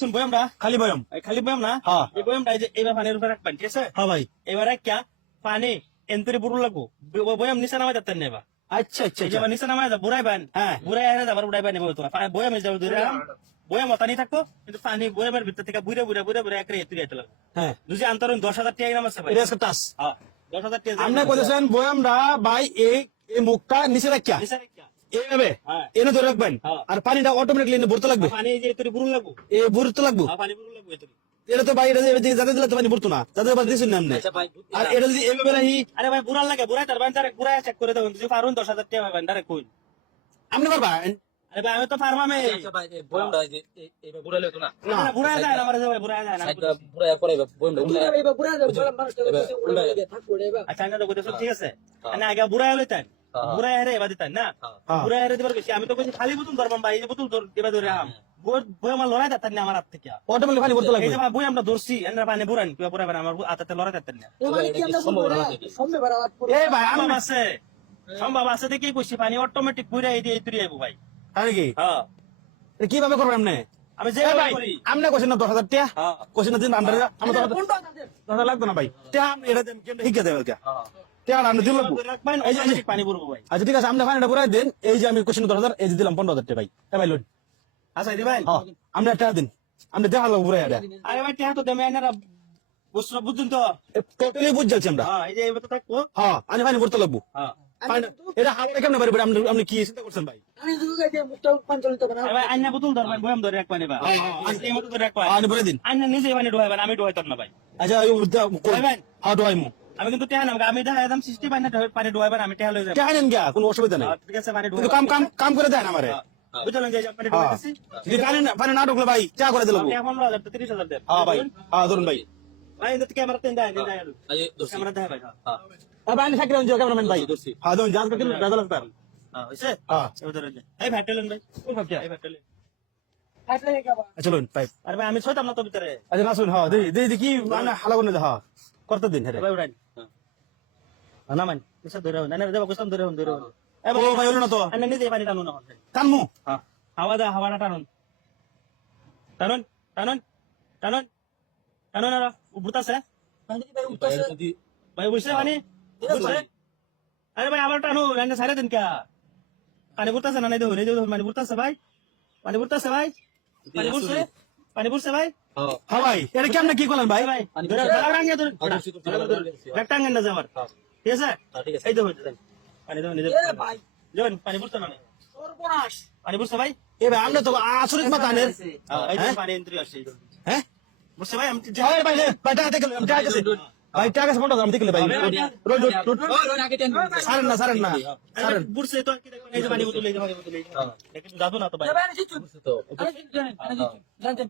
শুন বয়ামটা খালি বয়ম। খালি বয়াম না হ্যাঁ। এই বয়ামটা এই যে এইবার পানির উপরে রাখবেন ঠিক আছে হ্যাঁ ভাই। এবারে क्या পানি এন্তরে বুড়ো লাগবো বয়াম নিচে নামাই যাতেন নেবা আচ্ছা আচ্ছা এই যে আচ্ছা। নিচে নামাই যা বুড়াইবেন হ্যাঁ। বুড়াই আরে যাবার বুড়াইবেন এবার তোমার বয়াম যাবে ধরে বয়াম অতানি থাকতো কিন্তু পানি বয়ামের ভিতর থেকে বুড়ে বুড়ে বুড়ে বুড়ে একরে তুই আইতে লাগবে হ্যাঁ। দুজি আন্তরণ 10,000 টাকা নাম আছে ভাই এটা একটা টাস। হ্যাঁ 10,000 টাকা আপনি কইতেছেন বয়ামটা ভাই এই মুখটা নিচে রাখিয়া নিচে রাখিয়া এইভাবে হ্যাঁ। এনে ধরে রাখবেন হ্যাঁ। আর পানিটা অটোমেটিকলি এনে ভরতে লাগবে। পানি এই যে তুই বুড়ো লাগবো এ ভরতে লাগবে। পানি বুড়ো লাগবো এতরি এটা তো ভাই এটা যাতে দিলে তো পানি ভরতো না, যাতে পানি দিছেন না আপনি। আচ্ছা ভাই আর এটা যদি এইভাবে রাখি আরে ভাই বুড়া লাগে বুড়াই তার বান্দারে বুড়াই চেক করে দেবেন যদি পারুন 10,000 টাকা পাবেন ডাইরেক্ট কই আপনি পারবেন। আরে ভাই আমি তো ফার্মামে আচ্ছা ভাই এই বয়মটা এই যে এইবার বুড়া লইতো না না বুড়াই যায় না আমারে যাবে বুড়াই যায় না সাইডটা বুড়া পরে বয়মটা উল্টা আচ্ছা না তো কইতেছ ঠিক আছে না আগে বুড়াই লইতেন বুড়াই হেরে এবার দিতেন না বুড়াই হেরে দিবার কইছি আমি তো কইছি খালি বোতল ধরবাম ভাই এই যে বোতল ধর এবার ধরে আম বই আমার লড়াই দিতেন না আমার হাত থেকে অটোমেটিকলি পানি ভরতে এই লাগবে। যে বই আমরা ধরছি এনরা পানি বুড়ান কিবা বুড়াই আমার হাতে লড়াই দিতেন না এই ভাই আমি সম্ভব আছে সম্ভব আছে দেখি কইছি পানি অটোমেটিক বুড়াই এই দিয়ে তুই আইবো ভাই তাই কি হ্যাঁ এটা কিভাবে করবেন আপনি? আমি যে এই ভাই করি আপনি কইছেন না 10,000 টাকা হ্যাঁ কইছেন না দিন আন্ডারে আমরা তো 10,000 লাগবে না ভাই। টাকা এটা দেন কেন হিকে দেবে কা টাকা আপনি দিন লাগবে। রাখবেন অটোমেটিক পানি পড়বো ভাই আচ্ছা ঠিক আছে আপনি পানিটা পুরাই দেন। এই যে আমি কইছেন 10,000 এই যে দিলাম 15,000 টাকা ভাই। এই ভাই লোন আচ্ছা দিবেন হ্যাঁ আপনি টাকা দিন আপনি দেখা লাগবে পুরাই এটা আরে ভাই টিয়া তো দেমে আইনারা বুঝুন তো টোটালি বুঝ যাচ্ছি আমরা। হ্যাঁ এই যে এবার তো থাকবো হ্যাঁ আমি পানি ভরতে লাগবো। হ্যাঁ এটা হাওড়া কেমনে পারবে আপনি আপনি কি চিন্তা করছেন ভাই? আরে ভাই আইনা বোতল ধরবেন বয়াম ধরে রাখবেন এবার হ্যাঁ, হ্যাঁ, এই মতো ধরে রাখবেন আপনি ভরে দিন। আইনা নিজে পানি ডুবাইবেন আমি ডুবাইতাম না ভাই আচ্ছা ভাই। হাও ডু আইমু আমি কিন্তু টিয়া নাম আমি দেখা একদম 60 পানি ডুবাইবেন আমি টিয়া লই যাব টাকা নেন গা কোনো অসুবিধা নেই, ঠিক আছে পানি কিন্তু ডুবাইবেন কাম করে দেন আমারে। বুঝলেন যে পানি হ্যাঁ ডুবাইতেছি যদি পানি না ঢুকলে ভাই চা করে দিলাম। টিয়া 15,000 তো 30,000 দেন হ্যাঁ ভাই হ্যাঁ ধরুন ভাই। ভাই এই ক্যামেরা তেন দেয় দেয় এই দোষী ক্যামেরা দেয় ভাই হ্যাঁ ভাই আমি সাকিব রঞ্জন ক্যামেরাম্যান ভাই। দোষী হ্যাঁ ধরুন জাহাজ করতে রাজা লাগতাম। হ্যাঁ হইছে হ্যাঁ এবার ধরে এই ভ্যাটেলেন ভাই কোন ভাবছা এই ভ্যাটেলেন আচ্ছা লোন পাইপ আরে ভাই আমি ছয়তাম না তো ভিতরে আচ্ছা না শুন হ্যাঁ দেখি কি মানে হালা করে হ্যাঁ করতে দিন হ্যাঁ ভাই উড়াই না মান কিসা ধরে না না দেব কসম ধরে ধরে এ ও ভাই হলো না তো আন্না নিজে পানি টানুন না কানমু হ্যাঁ হাওয়াটা টানুন টানুন টানুন টানুন টানুন আর বুতাছে যদি ভাই বুঝছে পানি বুঝছে আরে ভাই আবার টানুন না সারে দিন কা পানি বুতাছে না নাই দেব নেই দেব পানি বুতাছে ভাই পানি বুতাছে ভাই পানি বুঝছে ভাই হ্যাঁ ভাই এটা কেমনে কি করলেন ভাই? ভাই ধরে রাঙ্গা ধরে রেক্টাঙ্গেল না যাবার ঠিক আছে ঠিক আছে এই তো হইছে পানি দাও নিজে যাবেন পানি বুঝতে না সর্বনাশ পানি বুঝছে ভাই এ ভাই আপনি তো আসরিত মাথা আনেন। এই যে পানি এন্ট্রি আসছে হ্যাঁ বুঝছে ভাই আমি ভাই ভাই ভাই টাকা দেখলে আমি টাকা আছে ভাই টাকা আছে 15,000 আমি দেখলে ভাই রোড রোড সারেন না সারেন বুঝছে তো কি দেখবেন এই যে পানি বোতল এই যে পানি বোতল এই যে কিন্তু যাবো না তো ভাই তো